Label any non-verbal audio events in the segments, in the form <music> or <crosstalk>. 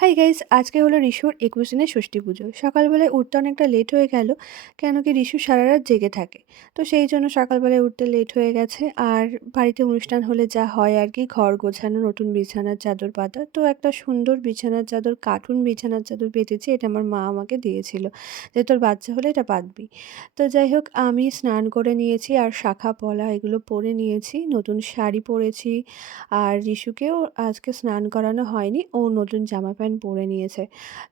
Hi guys আজকে হলো রিশুর একুশ দিনের ষষ্ঠী পুজো। সকালবেলায় উঠতে অনেকটা লেট হয়ে গেল কেন কি রিশু সারা রাত জেগে থাকে। তো সেই জন্য সকালবেলায় উঠতে লেট হয়ে গেছে। আর বাড়িতে অনুষ্ঠান হলে যা হয় আর কি, ঘর গোছানো, নতুন বিছানার চাদর পাতা। তো একটা সুন্দর বিছানার চাদর কার্টুন বিছানার চাদর পেতেছি, এটা আমার মা আমাকে দিয়েছিল যে তোর বাচ্চা হলে এটা পাতবি। তো যাই হোক, আমি স্নান করে নিয়েছি আর শাখা পলা এগুলো পরে নিয়েছি, নতুন শাড়ি পরেছি। আর রিশুকেও আজকে স্নান করানো হয়নি, ও নতুন জামা প্যান্ট পরে নিয়েছে।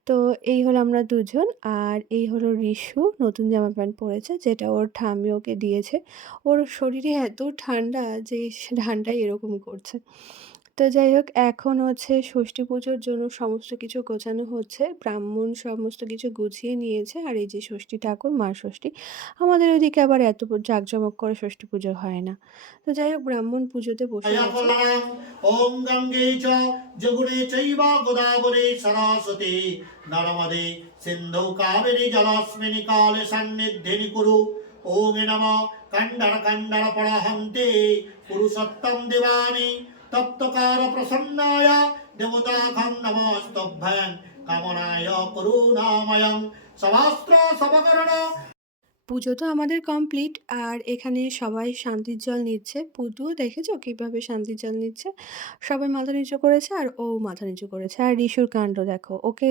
তো এই হলো আমরা দুজন আর এই হলো রিশু নতুন জামা প্যান্ট পরেছে যেটা ওর ঠাম্মি ওকে দিয়েছে। ওর শরীরে এত ঠান্ডা যে ঠান্ডায় এরকম করছে। তো যাই হোক এখন হচ্ছে ষষ্ঠী পুজোর জন্য সমস্ত কিছু গোছানো হচ্ছে। ব্রাহ্মণ সমস্ত কিছু গুছিয়ে নিয়েছে। আর এই যে ষষ্ঠী ঠাকুর মা ষষ্ঠী আমাদের ওইদিকে আবার এত জাঁকজমক করে ষষ্ঠী পুজো হয় না। তো যাই হোক ব্রাহ্মণ পুজোতে বসে ওম গঙ্গে জগুড়ে চৈবা গোদাবরী সরস্বতী। নর্মদে সিন্ধু কাবেরী জলাস্মিনী কালে সান্নিধ্যিনী কুরু ওম নম কণ্ডর কণ্ডর পড়হন্তে পুরুষোত্তম দেবানী। তপ্তকার প্রসন্নায় দেবতাঘং নমস্তভ্যেন কামনায় করুণাময়ং সভাস্ত্র সবকরণ পুজো তো আমাদের কমপ্লিট আর এখানে সবাই শান্তির জল নিচ্ছে। পুতুও দেখেছ কীভাবে শান্তির জল নিচ্ছে? সবাই মাথা নিচু করেছে আর ও মাথা নিচু করেছে। আর রিশুর কাণ্ড দেখো, ওকে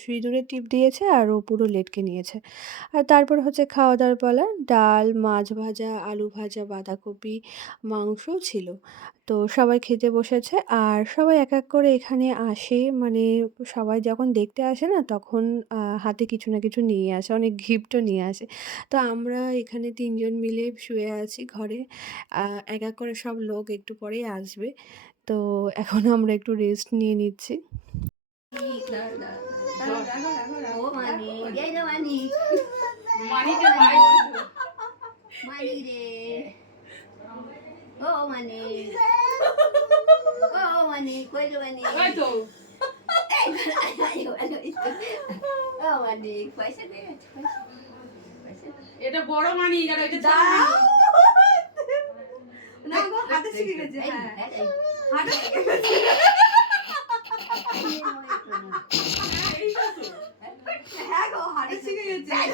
সিঁদুরে টিপ দিয়েছে আর ও পুরো লেটকে নিয়েছে। আর তারপর হচ্ছে খাওয়া দাওয়ার পালা, ডাল, মাছ ভাজা, আলু ভাজা, বাঁধাকপি মাংসও ছিল। তো সবাই খেতে বসেছে আর সবাই এক এক করে এখানে আসে। মানে সবাই যখন দেখতে আসে না, তখন হাতে কিছু না কিছু নিয়ে আসে, অনেক গিফটও নিয়ে আসে। তো আমরা এখানে তিনজন মিলে শুয়ে আছি ঘরে। এক, এক করে সব লোক একটু পরেই আসবে। তো এখন আমরা একটু রেস্ট নিয়ে নিচ্ছি। ও মানি মানি। মানি ও মানি মানি কই মানি মানি পয়সা এটা বড় মানি আর ওইটা ছোট মানি। না গো হাতে শিখে গেছে হ্যাঁ হাতে শিখে গেছে। হ্যাঁ গো হাতে শিখে গেছে কৃষ্ণ।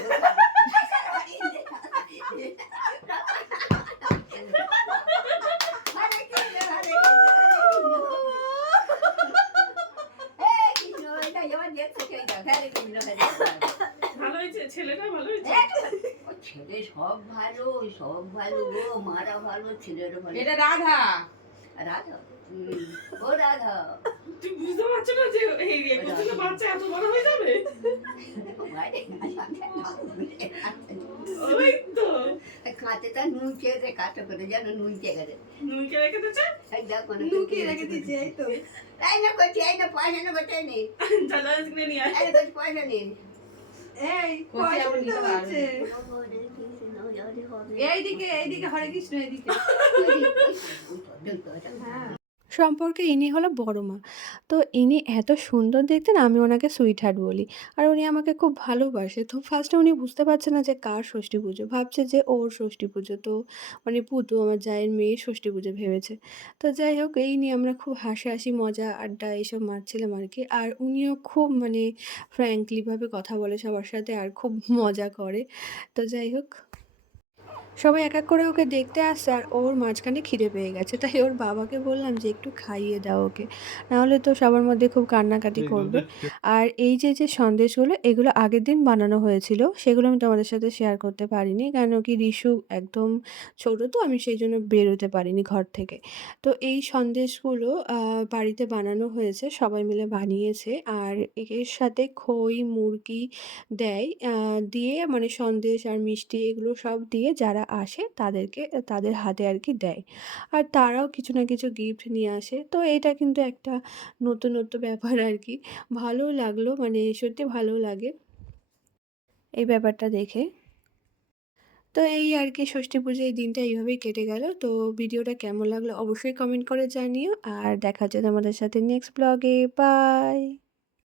এই কৃষ্ণ, ছেলেটা ভালো ছেলে সব ভালো সব ভালো গো মারা ভালো ছেলেরও ভালো। এটা রাধা। রাধা? ও রাধা। তুই বুঝতে পারছ না যে এই একুশ বাচ্চা এত বড় হয়ে যাবে? ওই তো। কাঁচে তা নুন চেয়েছে কাঁচা করে যেন নুন চেয়ে গেছে। নুনকে রেখে দিয়েছে? এই দেখ মানে লুকিয়ে রেখে দিয়েছে এই তো। তাই না করছি এই না পয়সা না করতে নেই চালা আজকে নিয়ে আয়। পয়সা নেই এই <laughs> এইদিকে এইদিকে হরে কৃষ্ণ এইদিকে। হ্যাঁ। সম্পর্কে ইনি হলো বড় মা। তো ইনি এত সুন্দর দেখতেন, আমি ওনাকে সুইট হার্ট বলি। আর উনি আমাকে খুব ভালোবাসে। তো ফার্স্টে উনি বুঝতে পারছে না যে কার ষষ্ঠী পুজো। ভাবছে যে ওর ষষ্ঠী পুজো। তো মানে পুতু, আমার জায়ের মেয়ে ষষ্ঠী পুজো ভেবেছে। তো যাই হোক, এই নিয়ে আমরা খুব হাসাহাসি, মজা, আড্ডা এইসব মারছিলাম আর কি। আর উনিও খুব মানে ফ্র্যাঙ্কলিভাবে কথা বলে সবার সাথে আর খুব মজা করে। তো যাই হোক সবাই এক এক করে ওকে দেখতে আসছে আর ওর মাঝখানে খিদে পেয়ে গেছে। তাই ওর বাবাকে বললাম যে একটু খাইয়ে দাও ওকে। নাহলে তো সবার মধ্যে খুব কান্নাকাটি করবে। আর এই যে যে সন্দেশগুলো এগুলো আগের দিন বানানো হয়েছিল। সেগুলো আমি তোমাদের সাথে শেয়ার করতে পারিনি। কেন কি রিশু একদম ছোটো তো আমি সেই জন্য বেরোতে পারিনি ঘর থেকে। তো এই সন্দেশগুলো বাড়িতে বানানো হয়েছে। সবাই মিলে বানিয়েছে। আর এর সাথে খই মুরগি দেয় দিয়ে মানে সন্দেশ আর মিষ্টি এগুলো সব দিয়ে যারা আসে তাদেরকে, তাদের হাতে আর কি দেয়। আর তারাও কিছু না কিছু গিফট নিয়ে আসে। তো এটা কিন্তু একটা নতুনত্ব ব্যাপার আর কি ভালোও লাগল মানে সত্যি ভালো লাগে এই ব্যাপারটা দেখে। তো এই আর কি ষষ্ঠী পুজো এই দিনটা এইভাবেই কেটে গেল। তো ভিডিওটা কেমন লাগল অবশ্যই কমেন্ট করে জানিও। আর দেখা হচ্ছে তোমাদের সাথে নেক্সট ব্লগে বাই